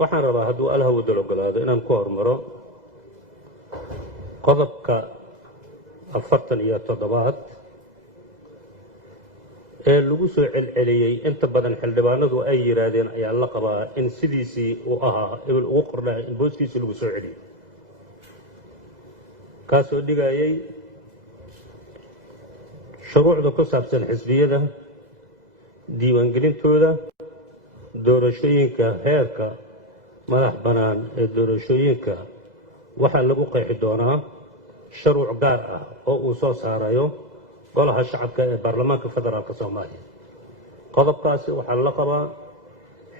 waxaan rabaa hadduu allaha wada ogolaado inaan ku hormaro qodobka 47 ee lagu soo celceliyay inta badan xildhibaanadu ay yiraahdeen ayaa la qabaa in sidiisii uu ahaa ibn ugu qornaa in booskiisa lagu soo celiyo kaasoo dhigayay shuruucda ku saabsan xisbiyada diiwaangelintooda doorashooyinka heerka madax bannaan ee doorashooyinka waxaa lagu qeexi doonaa shuruuc gaar ah oo uu soo saarayo golaha shacabka ee baarlamaanka federaalka Soomaaliya qodobkaasi waxaa la qabaa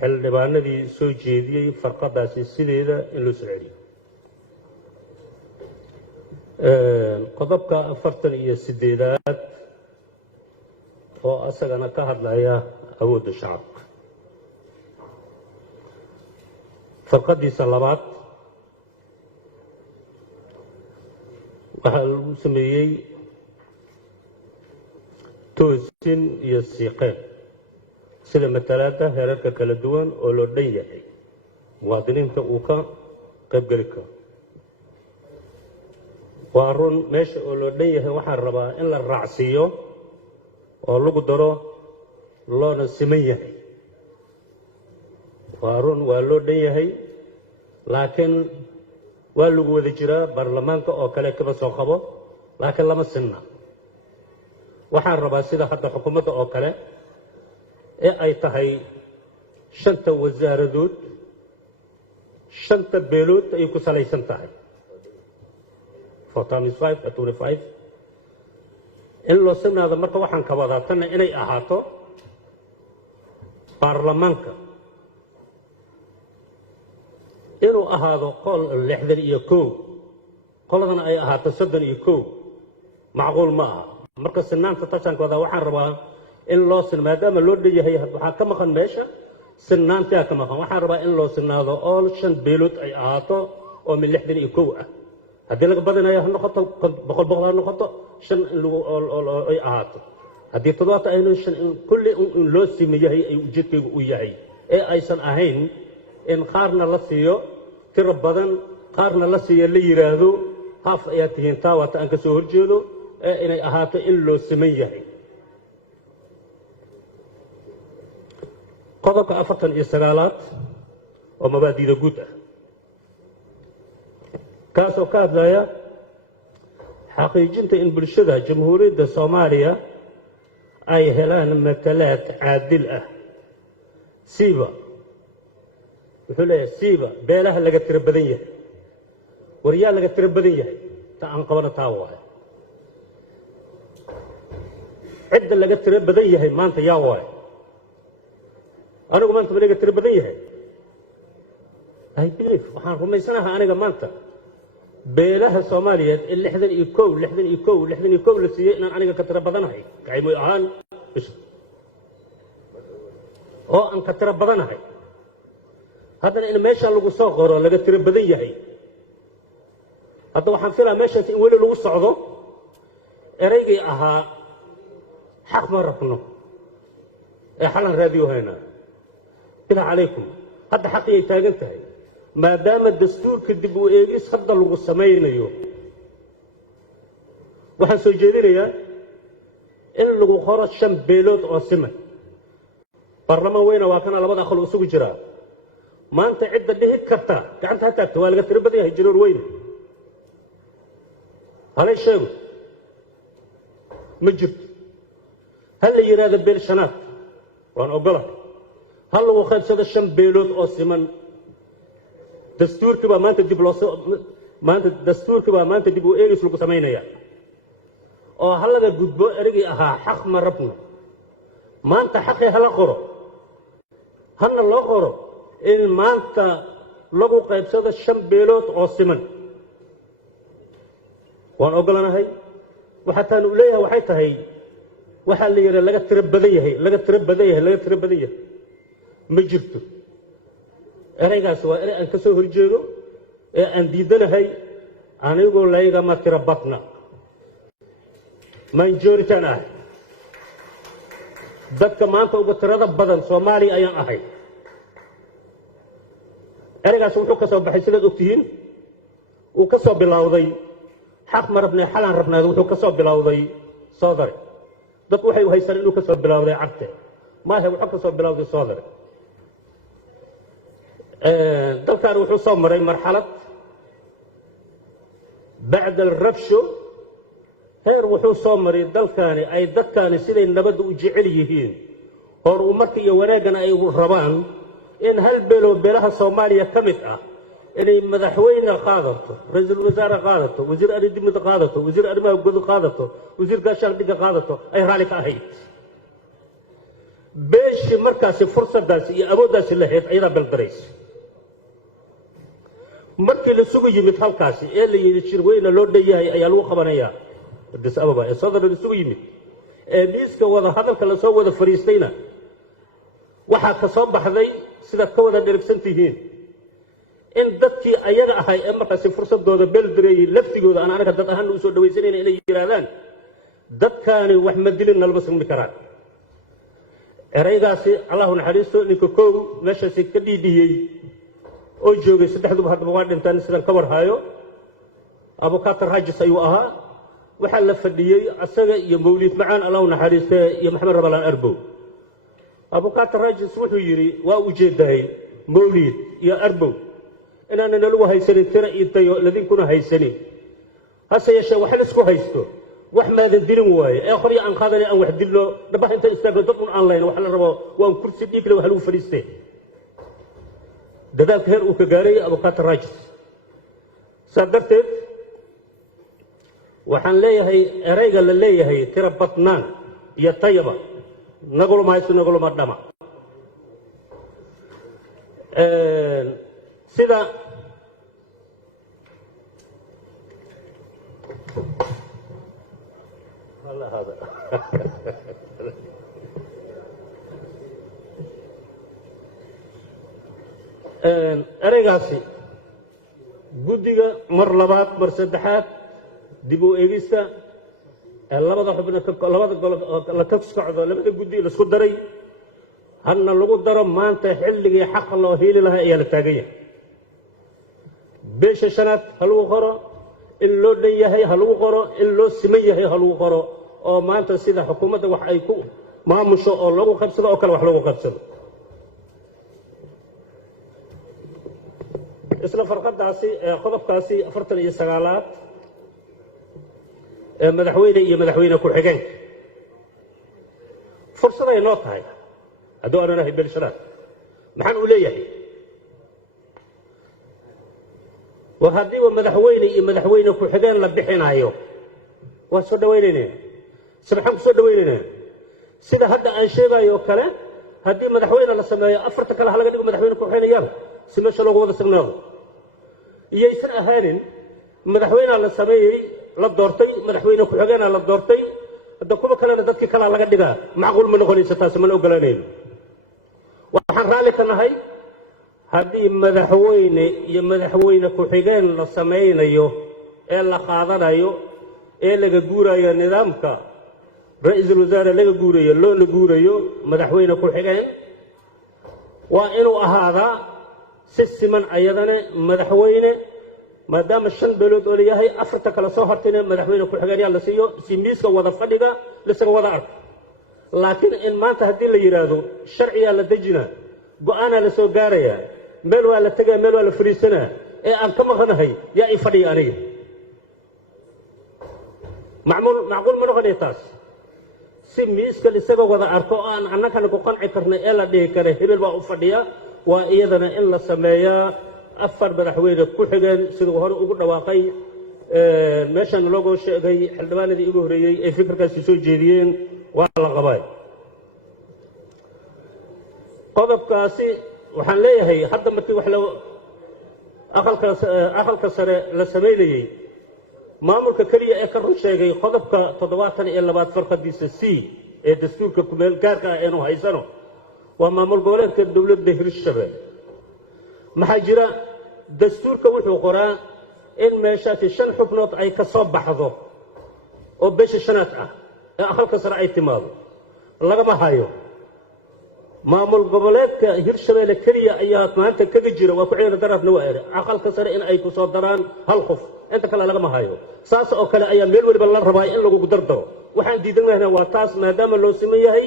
xildhibaanadii soo jeediyay farqadaasi sideeda in loo soo celiyo qodobka 48 oo asagana ka hadlaya awoodda shacabka farqadiisa labaad waxaa lagu sameeyey toosin iyo siiqeen sida matalaadda heerarka kala duwan oo loo dhan yahay muwaadiniinta uu ka qaybgeli karo waa run meesha oo loo dhan yahay waxaan rabaa in la raacsiiyo oo lagu daro loona siman yahay waa run waa loo dhan yahay laakiin waa lagu wada jiraa baarlamaanka oo kale kaba soo qabo laakiin lama sinna waxaan rabaa sida hadda xukuumadda oo kale ee ay tahay 5 wasaaradood 5 beelood ay ku salaysan tahay 4x5 in loo sinaado marka waxaan ka wadaa tan inay ahaato baarlamaanka inuu ahaado qol 61 qoladana ay ahaato 31 macquul ma aha marka sinaanta tashankooda waxaan rabaa in loo sin maadaama loo dhayahay waxa ka maqan meesha sinaanta ka maqan waxaan rabaa in loo sinaado all 5 beelood ay ahaato oo min 61 ah haddii laga badanayo noqoto boqol noqoto 5 in lagu ay ahaato haddii todobaad ay kulli in loo simeeyay ay ujeedkaygu u yahay ee aysan ahayn in qaarna la siiyo tiro badan qaarna la siiyo la yiraahdo haaf ayaa tihiin taawata aan ka soo horjeedo ee inay ahaato in loo siman yahay qodobka 49aad oo mabaadiida guud ah kaasoo ka hadlaya xaqiijinta in bulshada jamhuuriyadda Soomaaliya ay helaan matalaad caadil ah siiba wuxuu leeyahay siiba beelaha laga tiro badan yahay waryaa laga tiro badan yahay ta aan qabana taa waay cidda laga tiro badan yahay maanta yaa waay anigu maanta laga tiro badan yahay I believe waxaan rumaysanahay aniga maanta beelaha Soomaaliyeed 61 la siiyay inaan aniga ka tiro badanahay qaybo ahaan oo aan ka tiro badanahay haddana in meesha lagu soo qoro laga tiro badan yahay hadda waxaan filayaa meeshaas in weli lagu socdo eraygii ahaa xaq ma rabno ee xalan raadiyo hayna bilaa calaykum hadda xaqiyay taagan tahay maadaama dastuurka dib u eegis hadda lagu samaynayo waxaan soo jeedinayaa in lagu qoro 5 beelood oo siman baarlamaan weyna waa kana labada aqal isugu jira maanta cidda dhihi karta gacanta ha taagto waa laga tiro badan yahay jiroor weyn halay sheego ma jirto hal la yiraahdo beel shanaad waan ogolahay hal lagu qaybsado 5 beelood oo siman dastuurka baa maanta dib u eegis lagu sameynaya oo halaga gudbo erigii ahaa xaq ma rabno maanta xaqi hala qoro hana loo qoro in maanta lagu qaybsado 5 beelood oo siman waan ogolanahay waxa taan u leeyahay waxay tahay waxa la yiraahdo laga tiro badan yahay ma jirto eraygaas waa eray aan ka soo horjeedo ee aan diidanahay anigoo layga ma tiro badna majority ah dadka maanta uga tirada badan Soomaaliya ayaan ahay ereygaas wuxuu ka soo baxay sidaad ogtihiin uu ka soo bilowday xaq ma rabnay xalaan rabnaad wuxuu ka soo bilowday soodare dadku waxay u haystaan inuu ka soo bilowday carte maahe wuxuu ka soo bilowday soodare dalkan wuxuu soo maray marxalad bacda alrabsho heer wuxuu soo maray dalkaani ay dadkaani siday nabadda u jecel yihiin horumarka iyo wanaagana ay rabaan in hal beeloo beelaha soomaaliya ka mid ah inay madaxweyne qaadato ra-iisul wasaare qaadato wasiir arrimada qaadato wasiir arrimaha guud qaadato wasiir gaashaandhigga qaadato ay raalli ka ahayd beeshii markaasi fursaddaasi iyo awooddaasi lahayd ayadaa baldaraysa markii la sugu yimid halkaasi ee la yidhi shirweyne loo dhan yahay ayaa lagu qabanayaa addis ababa ee soodar la isugu yimid ee miiska wada hadalka lasoo wada fariistayna waxaa ka soo baxday sidaad ka wada dherigsan tihiin in dadkii ayaga ahay ee markaasi fursadooda beeldareeyey laftigooda aan anaga dad ahaan u soo dhawaysanayna inay yidhaahdaan dadkaani wax ma dilin nalma sugmi karaan eraygaasi allahu naxariisto ninka koow meeshaasi ka dhiidhiyey oo joogay saddexduba haddaba waa dhintaan sidaan ka warhaayo abukaatar raajis ayuu ahaa waxaa la fadhiyey asaga iyo mawliid macaan allahu naxariiste iyo maxamed rabalaan arbow abukaatar raajis wuxuu yidhi waa ujeedahay mawliid iyo arbow inaana nalagu haysanin tira iyo tayo ladinkuna haysanin hase yeeshee wax la isku haysto wax maadan dilin waaye ee qorya aan qaadanay aan wax dilno dhabaha inta istaagno dad un aan layn wax la rabo waan kursi dhiigle wax lagu fadhiistee dadaalka heer uu ka gaaray abukaatar raajis saa darteed waxaan leeyahay erayga la leeyahay tira badnaan iyo tayaba naguluma haysto naguluma dhama sida ereygaasi guddiga mar labaad mar saddexaad dib u eegista labada xubno labada golo la ka socdo labada guddi la isku daray hadna lagu daro maanta xilligii xaqa loo hiili lahaa ayaa la taagan yahay beesha shanaad ha lagu qoro in loo dhan yahay ha lagu qoro in loo siman yahay ha lagu qoro oo maanta sida xukuumadda wax ay ku maamusho oo lagu qabsado oo kale wax lagu qabsado isla farqadaasi qodobkaasi 49aad madaxweyne iyo madaxweyne ku-xigeenka fursad ay noo tahay hadduu aanu nahay beelshanaad maxaan uu leeyahay war haddiiba madaxweyne iyo madaxweyne ku-xigeen la bixinaayo waa soo dhawaynaynaa se maxaan ku soo dhawaynaynaa sida hadda aan sheegayo oo kale haddii madaxweyne la sameeyo afarta kale ha laga dhigo madaxweyne ku-xigeenayaba si meesha loogu wada sagnaado iyaysan ahaanin madaxweynea la sameeyey la doortay madaxweyne ku-xigeenaa la doortay hadda kuwa kalena dadkii kalaa laga dhigaa macquul ma noqonaysa taasi mana ogolaanayno waxaan raalli ka nahay haddii madaxweyne iyo madaxweyne ku-xigeen la samaynayo ee la qaadanayo ee laga guurayo nidaamka ra-iisul wasaare laga guurayo loona guurayo madaxweyne ku-xigeen waa inuu ahaadaa si siman ayadana madaxweyne maadaama 5 beelood oo leeyahay afarta kala soo hortayna madaxweyne ku-xigeenyaa la siiyo si miiska wada fadhiga lisaga wada arko laakiin in maanta haddii la yidhaahdo sharciyaa la dejinaa go-aanaa la soo gaarayaa meel waa la tegaa meel waa la fadhiisanaa ee aan ka maqanahay yaa i fadhiya aniga macquul ma noqonaya taas si miiska lisaga wada arko oo aan annagana ku qanci karna ee la dhihi kara hebel baa u fadhiya waa iyadana in la sameeyaa 4 madaxweyne ku-xigeen siduu hore ugu dhawaaqay meeshan loogu sheegay xildhibaanadii ugu horeeyey ay fikirkaasi soo jeediyeen waa la qabay qodobkaasi waxaan leeyahay hadda markii wax loo aqalka sare la sameeyay maamulka kaliya ee ka run sheegay qodobka 72 farqadiisa C ee dastuurka kumeel gaarka ah ee uu haysano waa maamul goboleedka dowladda Hirshabelle maxaa jira dastuurka wuxuu qoraa in meeshaasi 5 xubnood ay ka soo baxdo oo beesha shanaad ah ee aqalka sare ay timaado lagama hayo maamul goboleedka hirshabeelle keliya ayaa maanta kaga jira waa ku ciidan darafna waa ere aqalka sare in ay ku soo daraan hal qof inta kale lagama hayo saas oo kale ayaa meel waliba la rabaa in lagu dardaro waxaan diidanaynaa waa taas maadaama loo siman yahay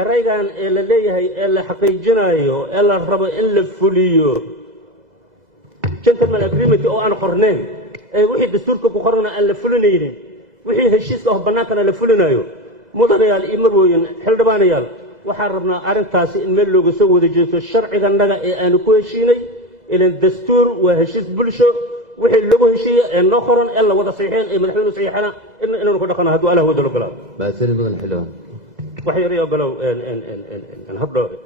eraygan ee la leeyahay ee la xaqiijinayo ee la rabo in la fuliyo gentleman agreement oo aan qornayn ee wixii dastuurka ku qorana aan la fulinaynin wixii heshiiska oo bannaankana la fulinayo mudanayaal iyo marwooyin xildhibaanayaal waxaan rabnaa arrintaasi in meel looga soo wada jeesto sharcigannaga ee aanu ku heshiinay ilan dastuur waa heshiis bulsho wixii lagu heshiiye ee noo qoran ee la wada saxiixeen ee madaxweynuhu saxiixana inaanu ku dhaqano hadduu allah wada ogolaado baasiri mudan xildhibaan wax yar iyo ogolow habdhoore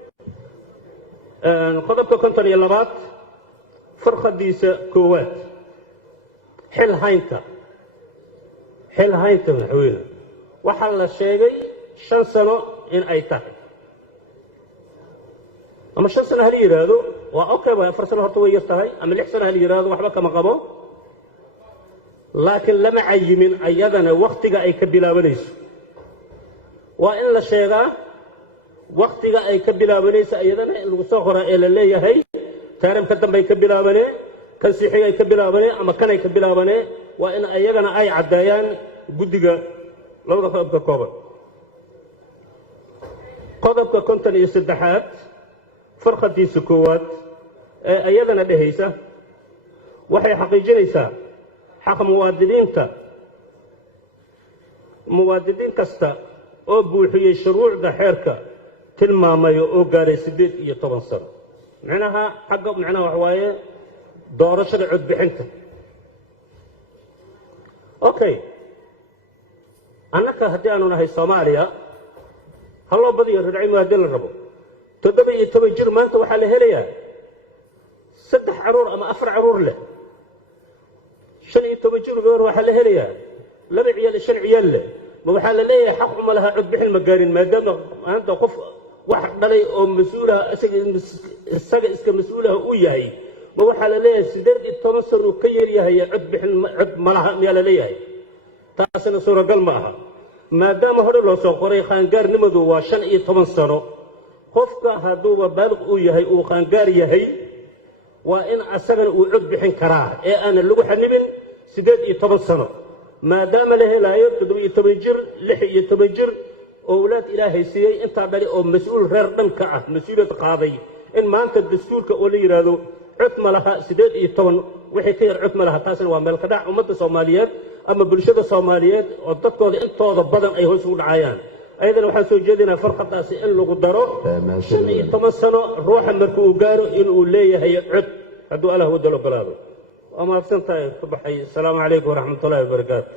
qodobka 52 farqadiisa koowaad xil haynta madaxweyne waxaa la sheegay 5 sano in ay tahay ama 5 sano hal yiraahdo waa okay waa 4 sano horta way yartahay ama 6 sano hal yiraahdo waxba kama qabo laakiin lama cayimin ayadana waqtiga ay ka bilaabanayso waa in la sheegaa waqtiga ay ka bilaabanayso ayadana in lagu soo qoraa ee la leeyahay taariikhda dambe ay ka bilaabanee kan sixiga ay ka bilaabanee ama kan ay ka bilaabanee waa in ayagana ay cadeeyaan guddiga labada qodobka kooban qodobka 53aad farqadiisa koowaad ee ayadana dhehaysa waxay xaqiijinaysaa xaq muwaadiniin kasta oo buuxiyey shuruucda xeerka tilmaamayo oo gaaray 18 sano macnaha waxa waaye doorashada codbixinta okay annaka haddii aanu nahay Soomaaliya haloo badiyo rarcimo haddii la rabo 17 jir maanta waxaa la helayaa 3 caruur ama 4 caruur leh 15 jir gabar waxaa la helayaa 2 ciyaal 5 ciyaal leh ma waxaa la leeyahay xaq uma laha codbixin ma gaarin maadaama maanta qof wax dhalay oo mas'uulaha isaga iska mas'uulaha uu yahay ma waxaa la leeyahay 18 sano ka yar yahay codbixin cod ma laha miyaa la leeyahay taasina suuragal ma aha maadaama hore loo soo qoray qaangaarnimadu waa 15 sano qofka hadduu baaliq uu yahay uu qaangaar yahay waa in asagana uu cod bixin karaa ee aan lagu xanibin 18 sano maadaama la helayo 17 jir 16 jir أولاد إلهي سيئي أنت عبالي أو مسؤول غير دمك مسؤولية قاضي إن ما أنت الدستور كأولي يرادو عثم لها سيدات يطون وحي كير عثم لها تاسل وعمال كداع أمد الصوماليات أما بلشدة الصوماليات وضدكو دي أنتو ضبضن أي هو عيان أيضا وحان سوجدنا فرقة تاسي إنو قدرو شنعي تمسنو روحا مركو قارو إنو ليه هي عثم هدو أله ودلو بلادو وما أفسنتا صباحي السلام عليكم ورحمة الله وبركاته